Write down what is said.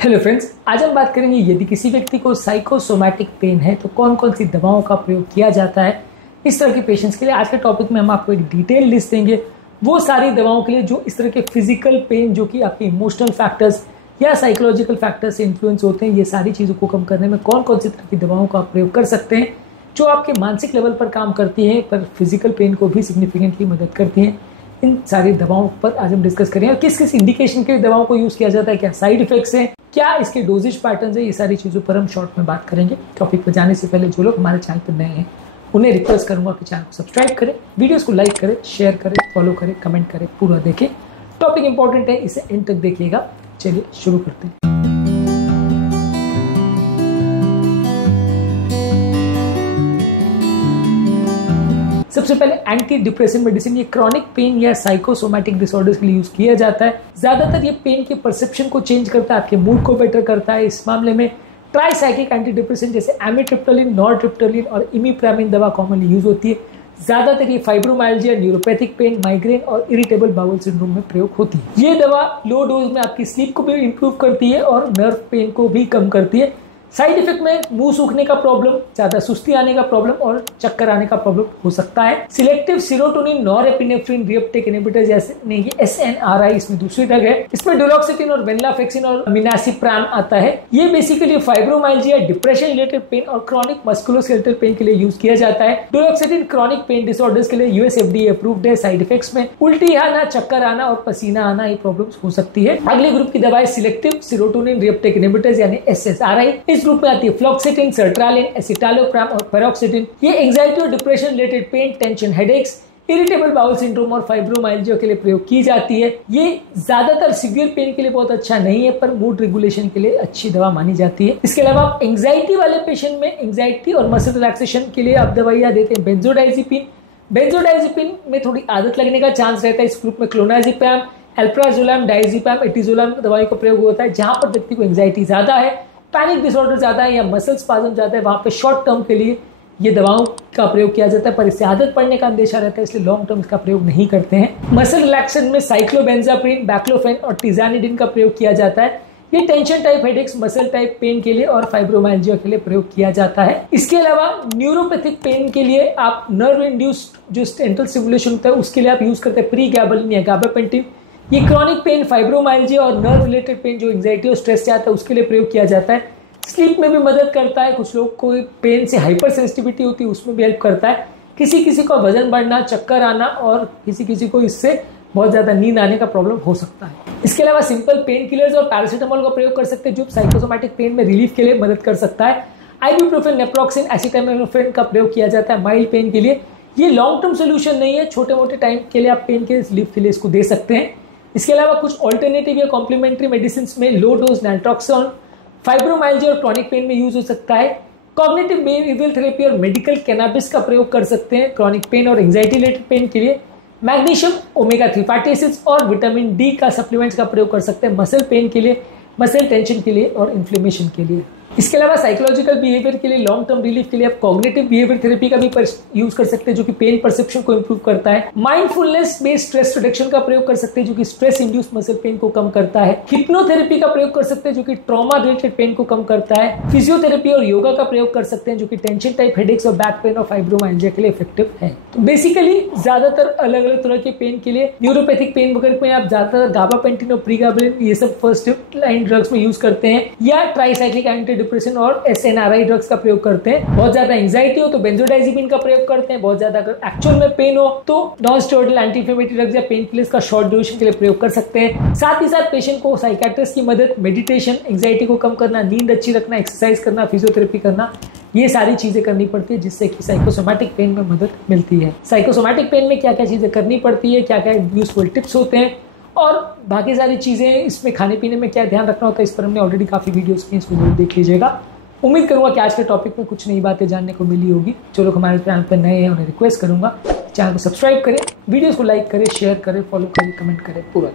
Hello friends, आज हम बात करेंगे यदि किसी व्यक्ति को साइकोसोमैटिक पेन है तो कौन कौन सी दवाओं का प्रयोग किया जाता है इस तरह के पेशेंट्स के लिए। आज के टॉपिक में हम आपको एक डिटेल लिस्ट देंगे वो सारी दवाओं के लिए जो इस तरह के फिजिकल पेन जो कि आपके इमोशनल फैक्टर्स या साइकोलॉजिकल फैक्टर्स से इन्फ्लुएंस होते हैं, ये सारी चीज़ों को कम करने में कौन कौन सी तरह की दवाओं का प्रयोग कर सकते हैं जो आपके मानसिक लेवल पर काम करती हैं पर फिजिकल पेन को भी सिग्निफिकेंटली मदद करती हैं। इन सारी दवाओं पर आज हम डिस्कस करेंगे और किस किस इंडिकेशन के दवाओं को यूज किया जाता है, क्या साइड इफेक्ट्स हैं, क्या इसके डोजेज पैटर्न्स है, ये सारी चीज़ों पर हम शॉर्ट में बात करेंगे। टॉपिक पर जाने से पहले जो लोग हमारे चैनल पर नए हैं उन्हें रिक्वेस्ट करूंगा कि चैनल को सब्सक्राइब करें, वीडियोस को लाइक करें, शेयर करें, फॉलो करें, कमेंट करें, पूरा देखें। टॉपिक इंपॉर्टेंट है, इसे एंड तक देखिएगा। चलिए शुरू करते हैं। सबसे पहले एंटी डिप्रेसिव मेडिसिन, ये क्रॉनिक पेन या साइकोसोमैटिक डिसऑर्डर्स के लिए यूज किया जाता है। ज्यादातर ये पेन के परसेप्शन को चेंज करता है, आपके मूड को बेटर करता है। इस मामले में ट्राइसाइक्लिक एंटी डिप्रेसेंट जैसे एमिट्रिप्टोलिन, नॉरट्रिप्टोलिन और इमिप्रामिन दवा कॉमनली यूज होती है। ज्यादातर ये फाइब्रोमाइल्जिया, न्यूरोपैथिक पेन, माइग्रेन और इरिटेबल बाउल सिंड्रोम में प्रयोग होती है। ये दवा लो डोज में आपकी स्लीप को भी इंप्रूव करती है और नर्व पेन को भी कम करती है। साइड इफेक्ट में मुंह सूखने का प्रॉब्लम, ज्यादा सुस्ती आने का प्रॉब्लम और चक्कर आने का प्रॉब्लम हो सकता है। Selective serotonin norepinephrine reuptake inhibitor जैसे नहीं, ये SNRI इसमें दूसरी ड्रग है। इसमें डुलोक्सिटिन और वेनलाफेक्सिन और मिनासिप्राम आता है। ये basically fibromyalgia, depression related pen और क्रॉनिक मस्कुलोस्केलेटल पेन के लिए यूज किया जाता है। डुलोक्सिटिन क्रॉनिक पेन डिसऑर्डर्स के लिए US FDA अप्रूव्ड है। साइड इफेक्ट्स में उल्टी आना, चक्कर आना और पसीना आना, ये प्रॉब्लम्स हो सकती है। अगले ग्रुप की दवाएं सिलेक्टिव सेरोटोनिन रिएप्टेक इनहिबिटर्स यानी SSRI। इस ग्रुप में आती है फ्लोक्सिटिन, सर्ट्रालिन, एसिटालोप्राम और पेरोक्सिटिन। ये एंजाइटी और depression related pen, tension, headaches, irritable bowel syndrome और फाइब्रोमाइल्जिया के लिए प्रयोग की जाती है। ये ज्यादातर सीवियर पेन के लिए बहुत अच्छा नहीं है पर मूड रेगुलेशन के लिए अच्छी दवा मानी जाती है। इसके अलावा आप एंजाइटी वाले पेशेंट में एंजाइटी और मसल रिलैक्सेशन के लिए आप दवाइयां देते हैं बेंजोडाइजिपिन। बेंजोडाइजिपिन में थोड़ी आदत लगने का चांस रहता है। इस ग्रुप में क्लोनाजिपैम, अल्प्राजोलैम, डायजिपैम, एटिजोलैम दवाई का प्रयोग होता है। जहां पर व्यक्ति को एंजाइटी ज्यादा है, पैनिक डिसऑर्डर ज्यादा है या मसल स्पाज्म ज्यादा है, वहां पे शॉर्ट टर्म के लिए ये दवाओं का प्रयोग किया जाता है पर इससे आदत पड़ने का अंदेशा रहता है, इसलिए लॉन्ग टर्म इसका प्रयोग नहीं करते हैं। मसल रिलैक्सेशन में साइक्लोबेंजाप्रिन, बैक्लोफेन और टिजानिडिन का प्रयोग किया जाता है। ये tension type headaches, muscle type pain के लिए और फाइब्रोमाइल्जिया के लिए प्रयोग किया जाता है। इसके अलावा न्यूरोपैथिक पेन के लिए आप नर्व इंड्यूस्ड जो सेंट्रल स्टिमुलेशन होता है उसके लिए आप यूज करते हैं प्रीगैबालिन या गाबापेंटिन। ये क्रॉनिक पेन, फाइब्रोमाइल्जिया और नर्व रिलेटेड पेन जो एंजाइटी और स्ट्रेस से आता है उसके लिए प्रयोग किया जाता है। स्लीप में भी मदद करता है। कुछ लोग को पेन से हाइपर सेंसिटिविटी होती है, उसमें भी हेल्प करता है। किसी किसी को वजन बढ़ना, चक्कर आना और किसी किसी को इससे बहुत ज्यादा नींद आने का प्रॉब्लम हो सकता है। इसके अलावा सिंपल पेन किलर्स और पैरासीटामोल का प्रयोग कर सकते हैं जो साइकोसोमैटिक पेन में रिलीफ के लिए मदद कर सकता है। आइबुप्रोफेन, नेप्रोक्सिन, एसिटामिनोफेन का प्रयोग किया जाता है माइल्ड पेन के लिए। ये लॉन्ग टर्म सोल्यूशन नहीं है, छोटे मोटे टाइम के लिए आप पेन के रिलीफ के लिए इसको दे सकते हैं। इसके अलावा कुछ ऑल्टरनेटिव या कॉम्प्लीमेंट्री मेडिसिन में लो डोज नैल्ट्रॉक्सोन फाइब्रोमाइल्जिया और क्रॉनिक पेन में यूज हो सकता है। कॉग्निटिव बिहेवियरल थेरेपी और मेडिकल कैनाबिस का प्रयोग कर सकते हैं क्रॉनिक पेन और एंजाइटी रिलेटेड पेन के लिए। मैग्नीशियम, ओमेगा 3 फैटी एसिड्स और विटामिन D का सप्लीमेंट्स का प्रयोग कर सकते हैं मसल पेन के लिए, मसल टेंशन के लिए और इन्फ्लेमेशन के लिए। इसके अलावा साइकोलॉजिकल बिहेवियर के लिए, लॉन्ग टर्म रिलीफ के लिए आप कॉग्निटिव बिहेवियर थेरेपी का भी यूज कर सकते हैं जो कि पेन परसेप्शन को इंप्रूव करता है। माइंडफुलनेस बेस्ड स्ट्रेस रिडक्शन का प्रयोग कर सकते हैं जो कि स्ट्रेस इंड्यूस्ड मसल पेन को कम करता है। हिप्नोथेरेपी का प्रयोग कर सकते हैं जो कि ट्रॉमा रिलेटेड पेन को कम करता है। फिजियोथेरेपी और योगा का प्रयोग कर सकते हैं जो कि टेंशन टाइप हेडेक्स और बैक पेन और फाइब्रोमाइल्जिया के लिए इफेक्टिव है। तो बेसिकली ज्यादातर अलग अलग तरह के पेन के लिए, न्यूरोपैथिक पेन वगैरह में आप ज्यादातर गाबापेंटिन और प्रीगाबालिन ये सब फर्स्ट लाइन ड्रग्स में यूज करते हैं या ट्राइसाइक्लिक एंटी डिप्रेसेंट और SNRI ड्रग्स का प्रयोग करते हैं। बहुत ज्यादा एंजाइटी हो तो बेंजोडाइजिपिन का प्रयोग करते हैं। बहुत ज्यादा अगर एक्चुअल में पेन हो तो non steroidal anti inflammatory drugs या पेन किलर्स का शॉर्ट ड्यूरेशन के लिए प्रयोग कर सकते हैं। साथ ही साथ पेशेंट को साइकियाट्रिस्ट की मदद, मेडिटेशन, एंजाइटी को कम करना, नींद अच्छी रखना, एक्सरसाइज करना, फिजियोथेरेपी करना, ये सारी चीजें करनी पड़ती है जिससे कि साइकोसोमैटिक पेन में मदद मिलती है। साइकोसोमैटिक पेन में क्या क्या चीजें करनी पड़ती है, क्या क्या यूजफुल टिप्स होते हैं और बाकी सारी चीजें, इसमें खाने पीने में क्या ध्यान रखना होता है, इस पर हमने ऑलरेडी काफी वीडियोस की, इसको जरूर देख लीजिएगा। उम्मीद करूंगा कि आज के टॉपिक में कुछ नई बातें जानने को मिली होगी। जो लोग हमारे चैनल पर नए हैं उन्हें रिक्वेस्ट करूंगा चैनल को सब्सक्राइब करें, वीडियोस को लाइक करें, शेयर करें, फॉलो करें, कमेंट करें, पूरा